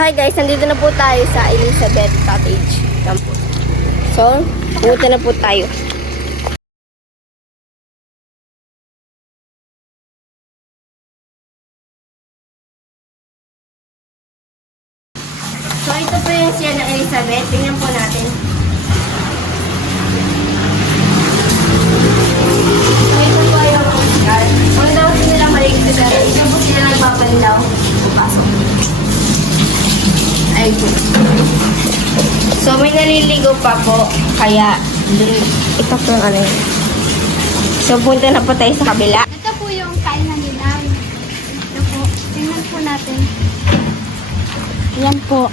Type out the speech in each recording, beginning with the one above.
hi guys, nandito na po tayo sa Elizabeth Cottage. Yan po. So, pumunta na po tayo. So, ito po yung siya ng Elizabeth. Tingnan po natin. So, ito po yung car. Kung daw nila maligtas na rin, ito po sila nagpapalilaw. Pasok. Ay po. So, may naliligo pa po. Kaya, ito po yung ano yun. So, punta na po tayo sa kabila. Ito po yung kainan nila. Ito po. Tingnan po natin. Yan po.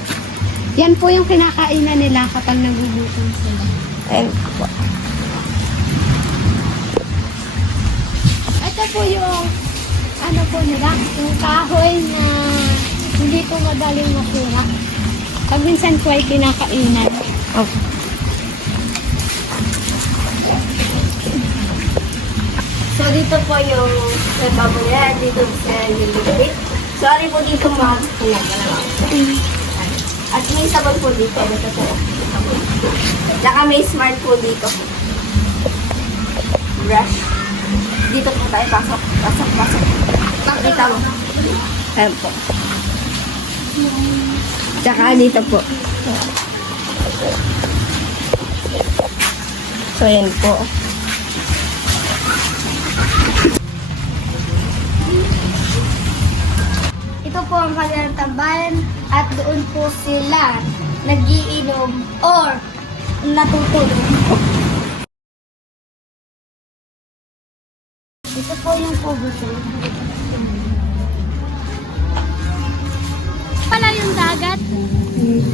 Yan po yung kinakainan nila kapag nagugutom sila. Ayun po. Ito po yung ano po nila, yung kahoy na hindi po madaling masira. Pag minsan po ay kinakainan. Oh. So, dito po yung nagbago nila. Dito sa nililipit. Sorry po dito mga pinagalaw. At may sabon po dito. Dito po. Saka may smart po dito. Brush. Dito po tayo. Pasok. Pasok. Pasok. Pakita mo. Ayan po. Tsaka dito po. So, yan po. Ito po ang kanilang tambayan at doon po sila nagiinom or natutulog. Ito po yung pubuso. Pala yung dagat.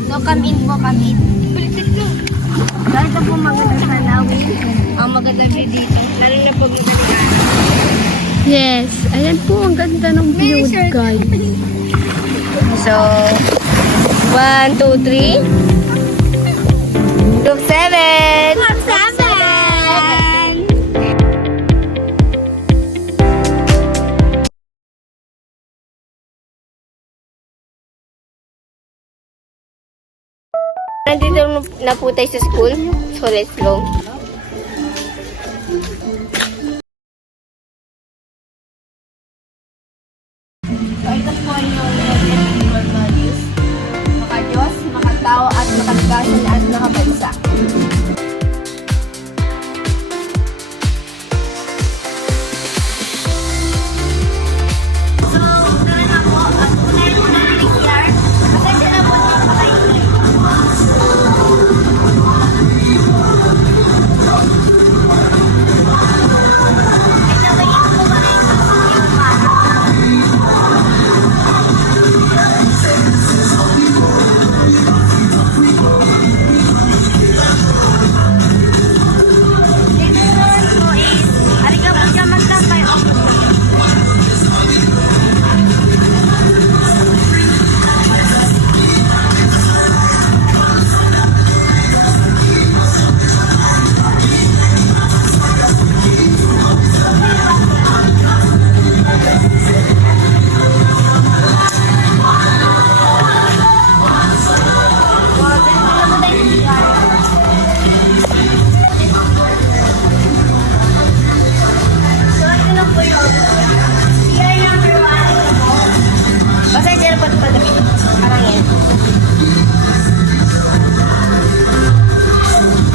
So, come in po, come in. So, ito po magandang tanawin. Ang magandang view dito. Lalo na po magandang. Yes. Ayan po, ang ganda ng view, guys. So, 1, 2, 3. Group 7. Group 7. Nandito na po tayo sa school. So, let's go. So, ito po yung values. Maka-Diyos, makatao, at makagkasan at makabansa. So, gawin na po. At unahin mo na ng PCR. Pasensya na po yung pakainin.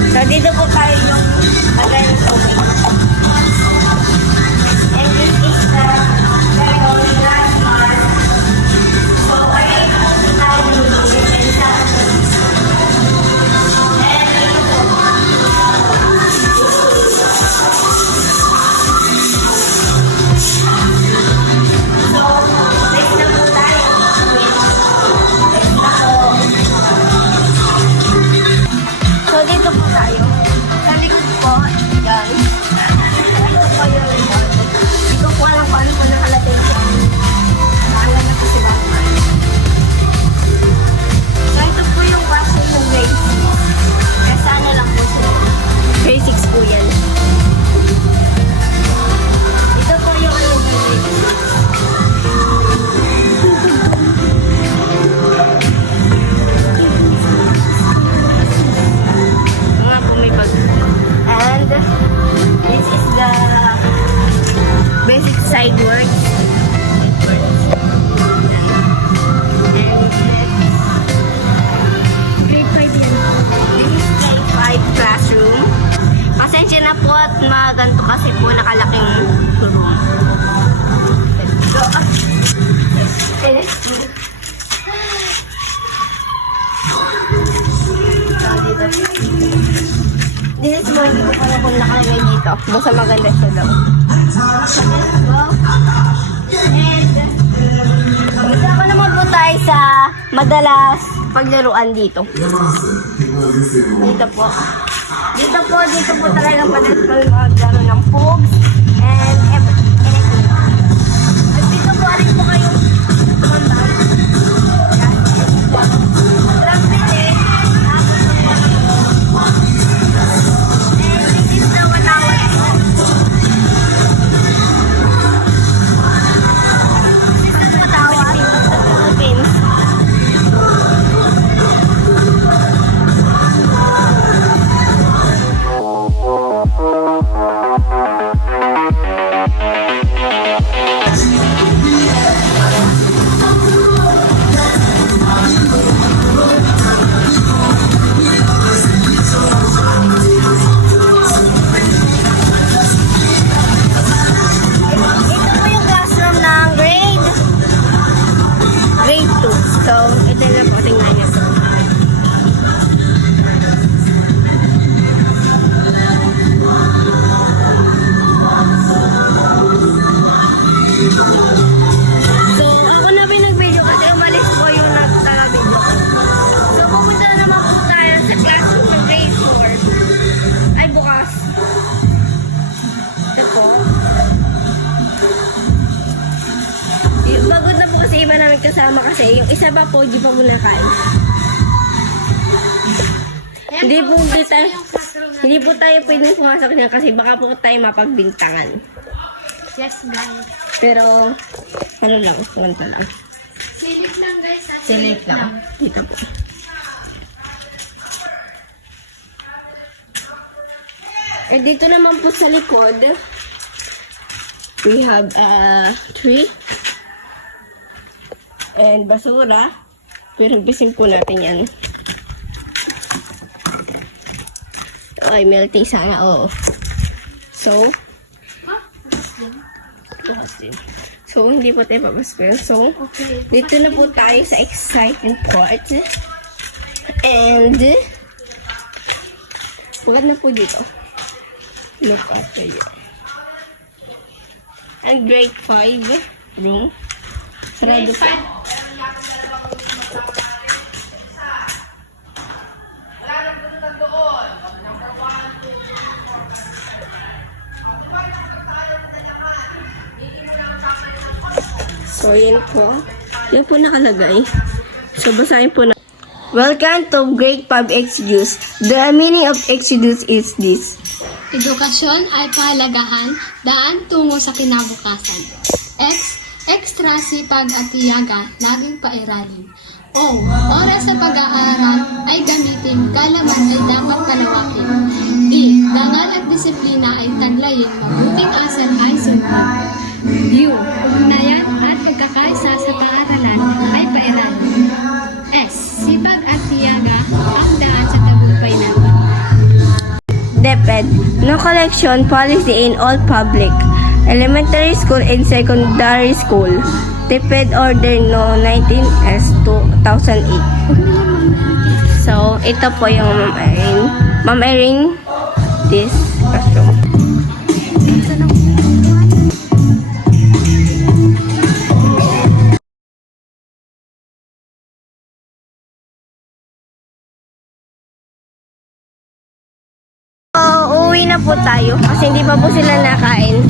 So, dito po tayo yung lagay ng tubig. And this is the very last part. So, ayun po tayo yung depensa. And ito po. So, next na po tayo. Next na po. So, dito po tayo. Sa likod po, yan. Ito po yung remote. Hindi ko po alam kung ano po nakalatin siya. Naalam na po si Mama. So, ito po yung washroom ng grade 6. Kasi ano lang po siya. Grade 6 po yan. Ito po yung ano ng grade 6. at maganto kasi po nakalaking room. Let's go. This is one ko pala kung nakalagay dito. Basta maganda siya daw. Let's go. And isama naman po tayo sa madalas paglaruan dito. Dito po. Dito po talaga madalas maglaro ng pogs and everything. At dito po alin po kayong tumambang. So, ito na po, tingnan niyo. So, ako na pinag-video kasi umalis po yung nagtaga-video. So, pupunta na naman po tayo sa classroom ng grade 4. Ay, bukas. Ito po. Pagod na po kasi iba namin kasama kasi yung isa pa po, hindi pa po nakain. Hindi po tayo pwedeng pumasok niya kasi baka po tayo mapagbintangan. Yes, guys. Pero, ano lang, ganito lang. Silip lang, guys. Silip lang. Dito po. Eh, dito naman po sa likod, we have a tree. And basura. Pero bisin po natin yan. Ay, melty sana. Oo. So, so, hindi po tayo papaspil. So, Okay. dito na po tayo sa exciting part. And, bukat na po dito. Look after you. And grade 5 room. Sarado po. So, yun po. Yan po nakalagay. So, basahin po na. Welcome to Grade 5 Exodus. The meaning of Exodus is this. Edukasyon ay pahalagahan, daan tungo sa kinabukasan. Extra sipag at tiyaga, laging pairalin. O, oras sa pag-aaral ay gamitin, kalaman ay dapat palawakin. D, dangal at disiplina ay taglayin, mabuting asal ay sundin. U, ugnayan at pagkakaisa sa paaralan ay pairalin. S, sipag at tiyaga, ang daan sa tagumpay natin. DepEd, no collection policy in all public, elementary school and secondary school. DepEd Order No. 19S 2008. So, ito po yung Ma'am Erin, this classroom. So, uwi na po tayo kasi hindi pa po sila nakain.